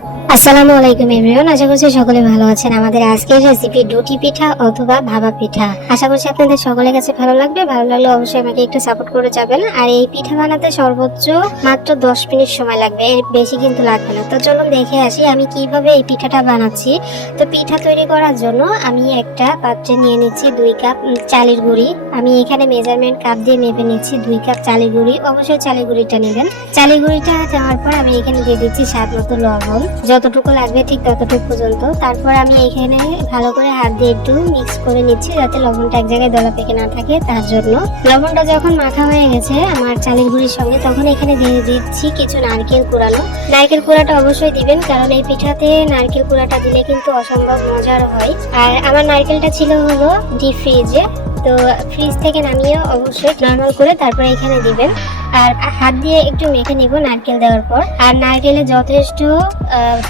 আসসালামু আলাইকুম এভরিওয়ান, আশা করছি সকলে ভালো আছেন। আমাদের আজকের রেসিপি দুটি পিঠা অথবা ভাপা পিঠা। আশা করছি আপনাদের সকলের কাছে ভালো লাগবে। ভালো লাগলে অবশ্যই আমাকে একটু সাপোর্ট করে যাবেন। আর এই পিঠা বানাতে সর্বোচ্চ মাত্র 10 মিনিট সময় লাগবে, এর বেশি কিন্তু লাগবে না। তো চলুন দেখে আসি আমি কিভাবে এই পিঠাটা বানাচ্ছি। তো পিঠা তৈরি করার জন্য আমি একটা পাত্রে নিয়ে নিচ্ছি 2 কাপ চালের গুঁড়ি। আমি এখানে মেজারমেন্ট কাপ দিয়ে মেপে নিচ্ছি 2 কাপ চালের গুঁড়ি। অবশ্যই চালের গুঁড়িটা নেবেন। চালের গুঁড়িটা দেওয়ার পর আমি এখানে দিয়ে দিচ্ছি স্বাদ মতো লবণ, যতটুকু লাগবে ঠিক ততটুকু পর্যন্ত। তারপর আমি এখানে ভালো করে হাত দিয়ে একটু মিক্স করে নিচ্ছি, যাতে লবণটা এক জায়গায় দলা পেকে না থাকে। তার জন্য লবণটা যখন মাখা হয়ে গেছে আমার চালের গুঁড়ির সঙ্গে, তখন এখানে দিয়ে দিচ্ছি কিছু নারকেল কুড়ানো। নারকেল কুড়াটা অবশ্যই দিবেন, কারণ এই পিঠাতে নারকেল কুড়াটা দিলে কিন্তু অসম্ভব মজার হয়। আর আমার নারকেলটা ছিল হলো ডিপ ফ্রিজে, তো ফ্রিজ থেকে নামিয়ে অবশ্যই নর্মাল করে তারপরে এখানে দিবেন। আর হাত দিয়ে একটু মেখে নিব নারকেল দেওয়ার পর। আর নারকেলে যথেষ্ট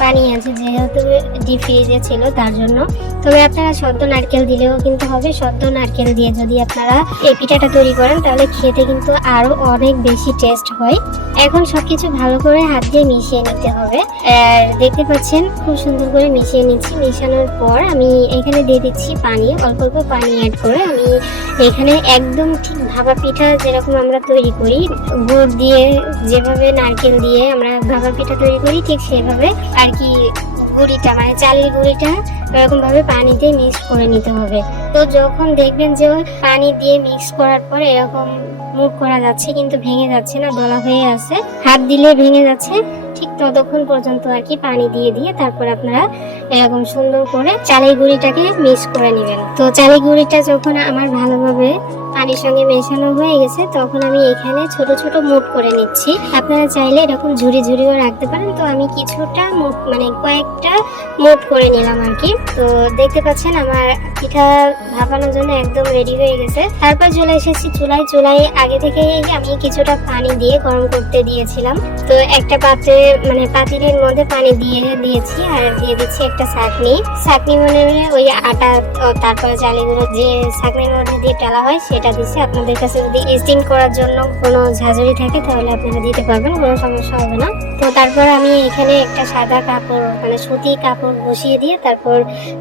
পানি আছে, যেহেতু ডিপ ফ্রিজে ছিল তার জন্য। তবে আপনারা সদ্য নারকেল দিলেও কিন্তু হবে। সদ্য নারকেল দিয়ে যদি আপনারা এই পিঠাটা তৈরি করেন তাহলে খেতে কিন্তু আরো অনেক বেশি টেস্ট হয়। এখন সবকিছু ভালো করে হাত দিয়ে মিশিয়ে নিতে হবে। আর দেখতে পাচ্ছেন খুব সুন্দর করে মিশিয়ে নিচ্ছি। মিশানোর পর আমি এখানে দিয়ে দিচ্ছি পানি, অল্প অল্প পানি অ্যাড করে। আমি এখানে একদম ঠিক ভাপা পিঠা যেরকম আমরা তৈরি করি, গুড় দিয়ে যেভাবে নারকেল দিয়ে আমরা ভাপা পিঠা তৈরি করি, ঠিক সেভাবে আর কি গুঁড়িটা মানে চালের গুঁড়িটা এরকম ভাবে পানি দিয়ে মিক্স করে নিতে হবে। তো যখন দেখবেন যে পানি দিয়ে মিক্স করার পর এরকম মুখ করা যাচ্ছে কিন্তু ভেঙে যাচ্ছে না, দলা হয়ে আছে, হাত দিলে ভেঙে যাচ্ছে, ঠিক ততক্ষণ পর্যন্ত আর কি পানি দিয়ে দিয়ে তারপর আপনারা এরকম সুন্দর করে চালের গুঁড়িটাকে মিক্স করে নেবেন। তো চালের গুঁড়িটা যখন আমার ভালোভাবে পানির সঙ্গে মেশানো হয়ে গেছে, তখন আমি এখানে ছোট ছোট মুঠ করে নিচ্ছি। আপনারা চাইলে এরকম ঝুড়ি ঝুড়িও রাখতে পারেন। তো আমি কিছুটা মুঠ মানে কয়েকটা মুঠ করে নিলাম আর কি। তো দেখতে পাচ্ছেন আমার পিঠা ভাপানোর জন্য একদম রেডি হয়ে গেছে। তারপর চলে এসেছি চুলায়। চুলায় আগে থেকে আমি কিছুটা পানি দিয়ে গরম করতে দিয়েছিলাম। তো একটা পাত্রে মানে পাতিলের মধ্যে পানি দিয়ে দিয়েছি, আর দিয়ে দিচ্ছি একটা ছাঁকনি মানে ওই আটা, তারপরে চালের গুঁড়ো যে ছাঁকনির মধ্যে দিয়ে টালা হয় সেটা দিচ্ছি। আপনাদের কাছে যদি স্টিম করার জন্য কোনো ঝাঁঝরি থাকে তাহলে আপনারা দিতে পারবেন, কোনো সমস্যা হবে না। তো তারপর আমি এখানে একটা সাদা কাপড় মানে সুতি কাপড় বসিয়ে দিয়ে তারপর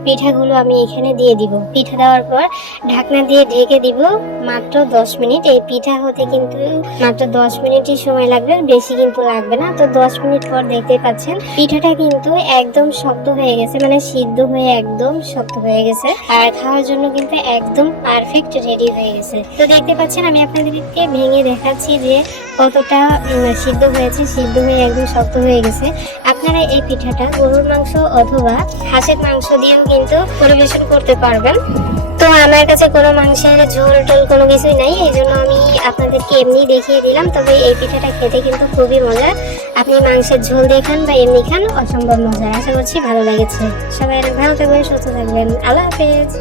পিঠাগুলো আমি এখানে দিয়ে দিব। পিঠা দেওয়ার পর ঢাকনা দিয়ে ঢেকে দিব মাত্র 10 মিনিট। এই পিঠা হতে কিন্তু মাত্র 10 মিনিটই সময় লাগবে, বেশি কিন্তু লাগবে না। তো 10 মিনিট পর দেখতে পাচ্ছেন পিঠাটা কিন্তু একদম শক্ত হয়ে গেছে, মানে সিদ্ধ হয়ে একদম শক্ত হয়ে গেছে। আর খাওয়ার জন্য কিন্তু একদম পারফেক্ট রেডি হয়ে গেছে। তো দেখতে পাচ্ছেন আমি আপনাদেরকে ভেঙে দেখাচ্ছি যে কতটা সিদ্ধ হয়েছে, সিদ্ধ হয়ে একদম শক্ত হয়ে গেছে। আপনারা এই পিঠাটা গরুর মাংস অথবা হাঁসের মাংস দিয়েও কিন্তু পরিবেশন করতে পারবেন। তো আমার কাছে কোনো মাংসের ঝোল টোল কোনো কিছুই নাই, এই জন্য আমি আপনাদেরকে এমনি দেখিয়ে দিলাম। তবে এই পিঠাটা খেতে কিন্তু খুবই মজা। আপনি মাংসের ঝোল দিয়ে খান বা এমনি খান, অসম্ভব মজা। আশা করছি ভালো লেগেছে। সবাই ভালো থাকবেন, সুস্থ থাকবেন। আল্লাহ হাফেজ।